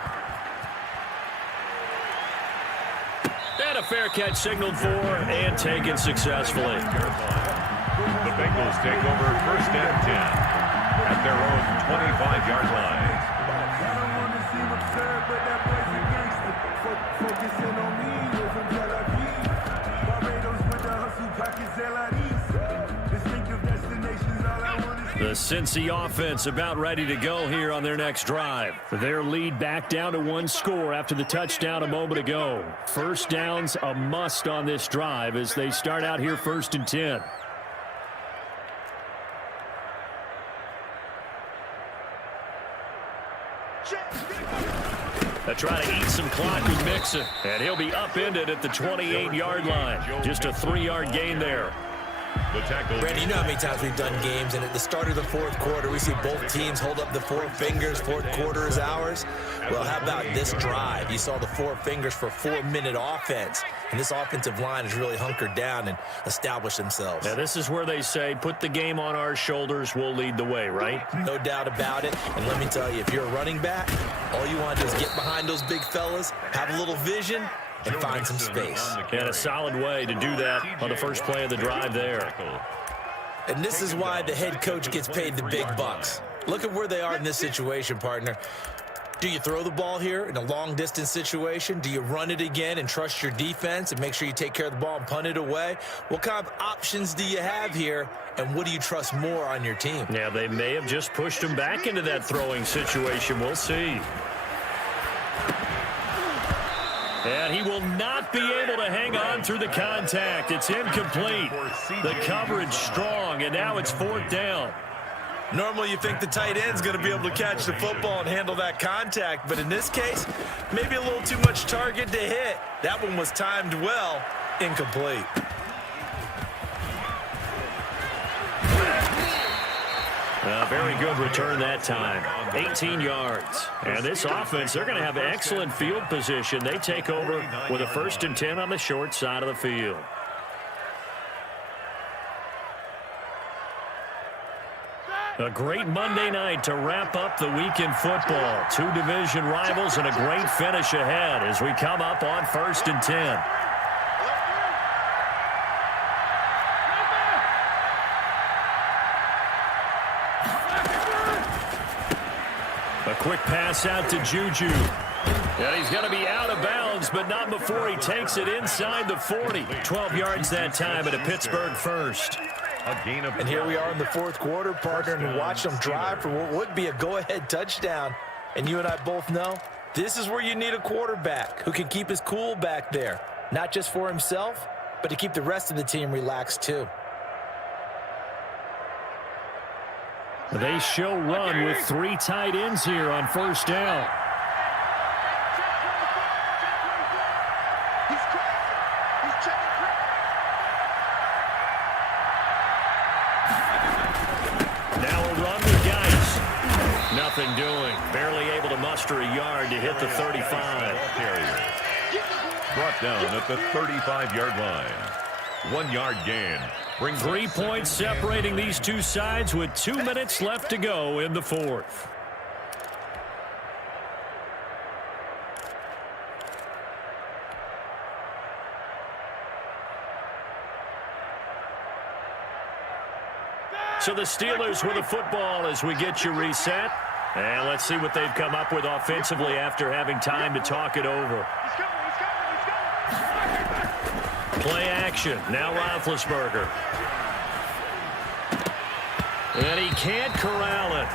And a fair catch signaled for and taken successfully. The Bengals take over 1st and 10 at their own 25-yard line. The Cincy offense about ready to go here on their next drive. Their lead back down to 1 score after the touchdown a moment ago. 1st downs a must on this drive as they start out here 1st and 10. They're trying to eat some clock with Mixon. And he'll be upended at the 28-yard line. Just a 3-yard gain there. Randy, you know how many times we've done games, and at the start of the 4th quarter, we see both teams hold up the 4 fingers, 4th quarter is ours. Well, how about this drive? You saw the 4 fingers for 4-minute offense, and this offensive line has really hunkered down and established themselves. Now, this is where they say, put the game on our shoulders, we'll lead the way, right? No doubt about it, and let me tell you, if you're a running back, all you want to do is get behind those big fellas, have a little vision, and find some space. And a solid way to do that on the first play of the drive there. And this is why the head coach gets paid the big bucks. Look at where they are in this situation, partner. Do you throw the ball here in a long-distance situation? Do you run it again and trust your defense and make sure you take care of the ball and punt it away? What kind of options do you have here, and what do you trust more on your team? Yeah, they may have just pushed him back into that throwing situation. We'll see. And he will not be able to hang on through the contact. It's incomplete. The coverage strong, and now it's 4th down. Normally you think the tight end's going to be able to catch the football and handle that contact, but in this case, maybe a little too much target to hit. That one was timed well, incomplete. A very good return that time, 18 yards. And this offense, they're going to have excellent field position. They take over with a 1st and 10 on the short side of the field. A great Monday night to wrap up the week in football. 2 division rivals and a great finish ahead as we come up on 1st and 10. A quick pass out to Juju. And he's going to be out of bounds, but not before he takes it inside the 40. 12 yards that time at a Pittsburgh first. And here we are in the 4th quarter, partner, and watch them drive for what would be a go-ahead touchdown. And you and I both know this is where you need a quarterback who can keep his cool back there, not just for himself, but to keep the rest of the team relaxed too. They show run with 3 tight ends here on 1st down. Nothing doing. Barely able to muster a yard to hit the 35. Brought down at the 35-yard line. 1-yard gain. 3 points separating these two sides with 2 minutes left to go in the 4th. So the Steelers with the football as we get you reset. And let's see what they've come up with offensively after having time to talk it over. Play action. Now Roethlisberger. And he can't corral it.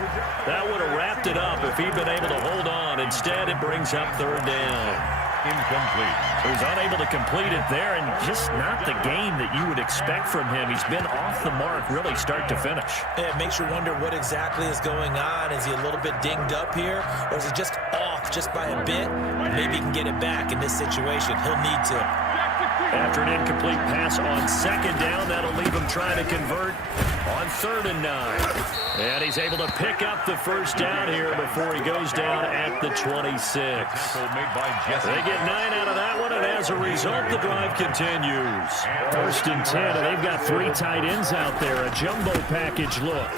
That would have wrapped it up if he'd been able to hold on. Instead, it brings up 3rd down. Incomplete. He was unable to complete it there, and just not the game that you would expect from him. He's been off the mark really start to finish. Yeah, it makes you wonder what exactly is going on. Is he a little bit dinged up here, or is he just off just by a bit? Maybe he can get it back in this situation. He'll need to. After an incomplete pass on 2nd down, that'll leave him trying to convert on 3rd and 9. And he's able to pick up the 1st down here before he goes down at the 26. They get 9 out of that one, and as a result, the drive continues. 1st and 10, and they've got 3 tight ends out there, a jumbo package look.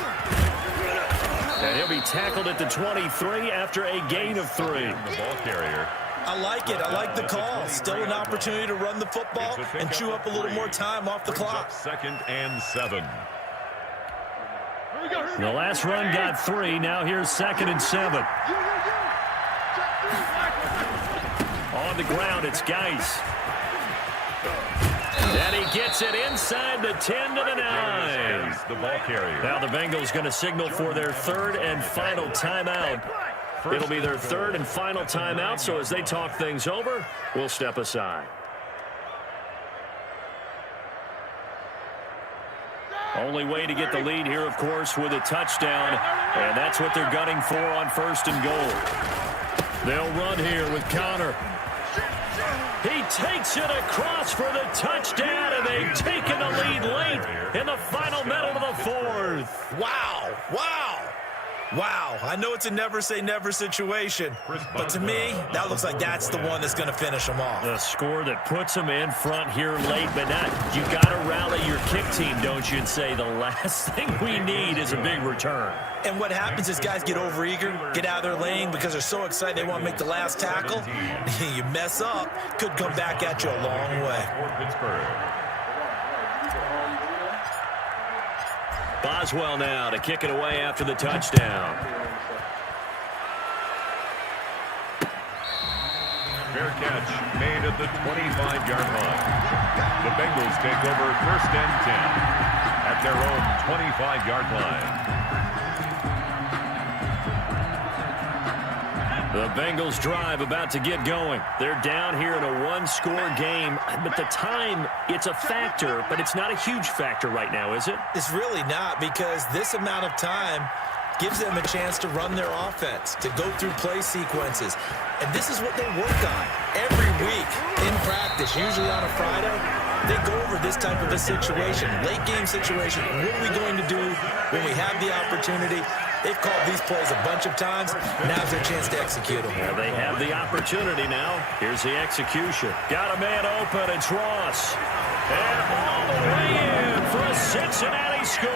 And he'll be tackled at the 23 after a gain of 3. The ball carrier. I like it. I like the call. Still an opportunity to run the football and chew up a little more time off the clock. 2nd and 7. The last run got 3. Now here's 2nd and 7. On the ground, it's Geis. And he gets it inside the 10 to the 9. The ball carrier. Now the Bengals going to signal for their 3rd and final timeout. It'll be their 3rd and final timeout, so as they talk things over, we'll step aside. Only way to get the lead here, of course, with a touchdown, and that's what they're gunning for on 1st and goal. They'll run here with Connor. He takes it across for the touchdown, and they've taken the lead late in the final minute of the 4th. Wow. Wow. Wow, I know it's a never-say-never situation, but to me, that looks like that's the one that's going to finish them off. The score that puts them in front here late, but not. You got to rally your kick team, don't you, and say the last thing we need is a big return. And what happens is guys get overeager, get out of their lane because they're so excited they want to make the last tackle. You mess up, could come back at you a long way. Boswell now to kick it away after the touchdown. Fair catch made at the 25-yard line. The Bengals take over 1st and 10 at their own 25-yard line. The Bengals drive about to get going. They're down here in a one-score game, but the time, it's a factor, but it's not a huge factor right now, is it? It's really not, because this amount of time gives them a chance to run their offense, to go through play sequences. And this is what they work on every week in practice, usually on a Friday. They go over this type of a situation, late game situation. What are we going to do when we have the opportunity? They've called these plays a bunch of times. Now's their chance to execute them. Well, they have the opportunity now. Here's the execution. Got a man open. It's Ross. And all the way in for a Cincinnati score.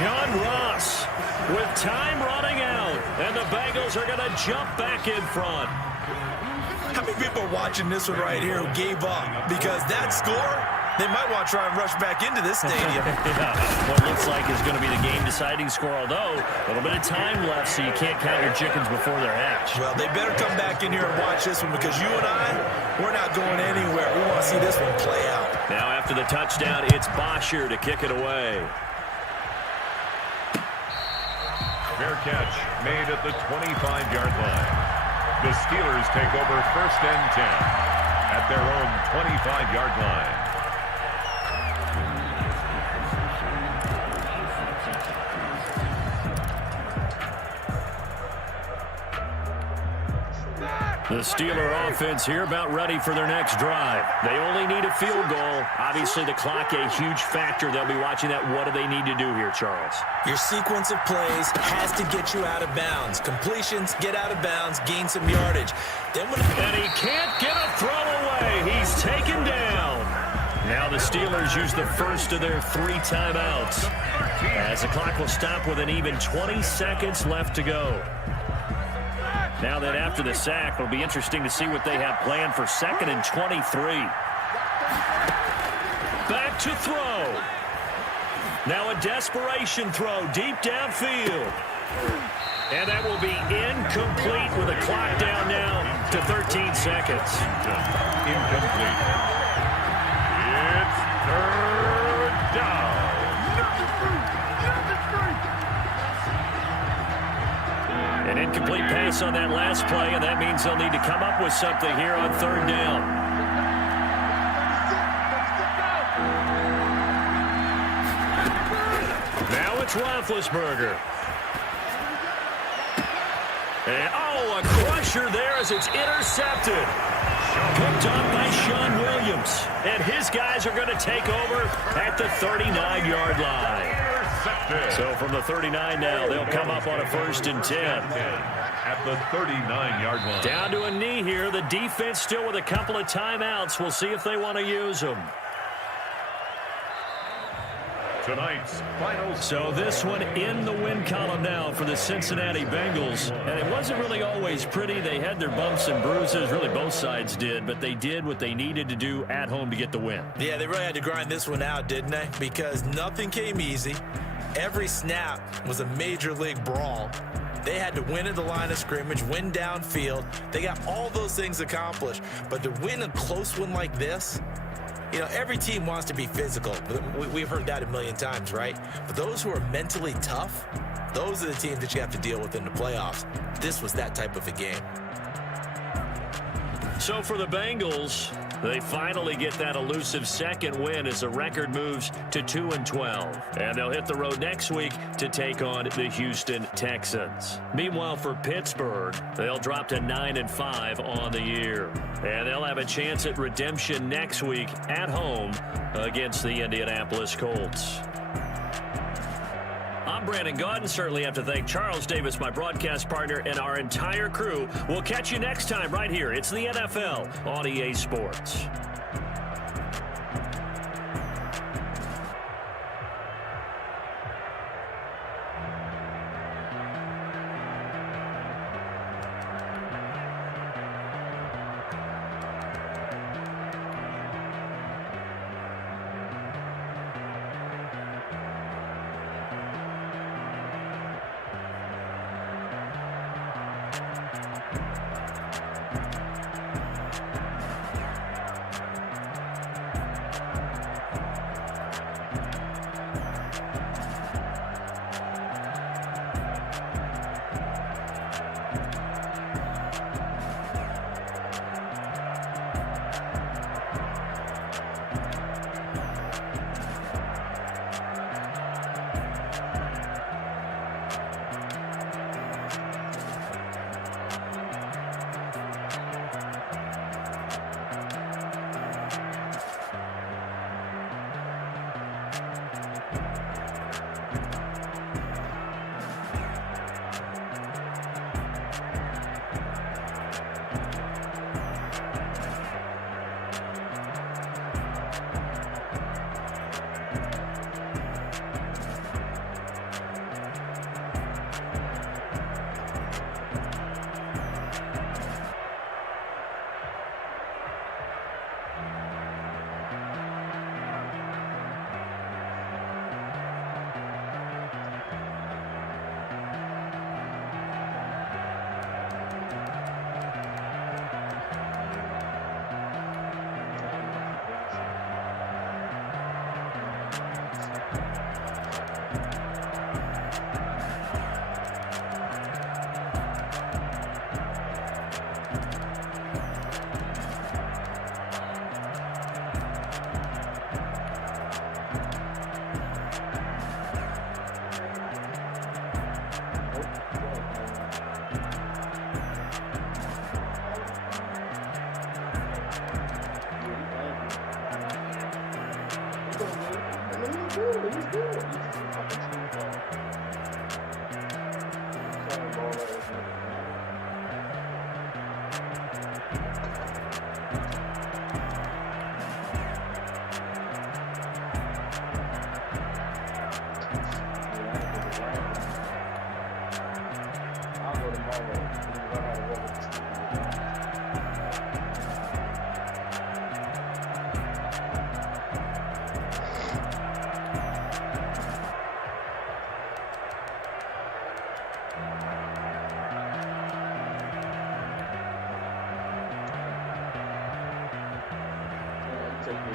John Ross with time running out. And the Bengals are going to jump back in front. How many people are watching this one right here who gave up? Because that score, they might want to try and rush back into this stadium. Yeah, what looks like is going to be the game-deciding score, although a little bit of time left, so you can't count your chickens before they're hatched. Well, they better come back in here and watch this one, because you and I, we're not going anywhere. We want to see this one play out. Now after the touchdown, it's Bosher to kick it away. Fair catch made at the 25-yard line. The Steelers take over 1st and 10 at their own 25-yard line. The Steeler offense here about ready for their next drive. They only need a field goal. Obviously, the clock a huge factor. They'll be watching that. What do they need to do here, Charles? Your sequence of plays has to get you out of bounds. Completions, get out of bounds, gain some yardage. And he can't get a throw away. He's taken down. Now the Steelers use the first of their 3 timeouts, as the clock will stop with an even 20 seconds left to go. Now that after the sack, it'll be interesting to see what they have planned for 2nd and 23. Back to throw. Now a desperation throw deep downfield. And that will be incomplete with a clock down now to 13 seconds. Incomplete. It's 3rd down. An incomplete pass on that last play, and that means they'll need to come up with something here on 3rd down. Now it's Roethlisberger. And, a crusher there as it's intercepted. Picked up by Sean Williams. And his guys are going to take over at the 39-yard line. So from the 39 now, they'll come up on a 1st and 10. At the 39-yard line. Down to a knee here. The defense still with a couple of timeouts. We'll see if they want to use them. Tonight's final. So this one in the win column now for the Cincinnati Bengals. And it wasn't really always pretty. They had their bumps and bruises. Really, both sides did. But they did what they needed to do at home to get the win. Yeah, they really had to grind this one out, didn't they? Because nothing came easy. Every snap was a major league brawl. They had to win at the line of scrimmage, win downfield. They got all those things accomplished. But to win a close one like this, you know, every team wants to be physical. We've heard that a million times, right? But those who are mentally tough, those are the teams that you have to deal with in the playoffs. This was that type of a game. So for the Bengals, they finally get that elusive 2nd win as the record moves to 2-12. And they'll hit the road next week to take on the Houston Texans. Meanwhile, for Pittsburgh, they'll drop to 9-5 on the year. And they'll have a chance at redemption next week at home against the Indianapolis Colts. I'm Brandon Gaudin. Certainly have to thank Charles Davis, my broadcast partner, and our entire crew. We'll catch you next time right here. It's the NFL on EA Sports. good. He's good. He's fucking smooth ball. Sorry, ball that was never I'll go tomorrow. Because I gotta work with this thing. Take me.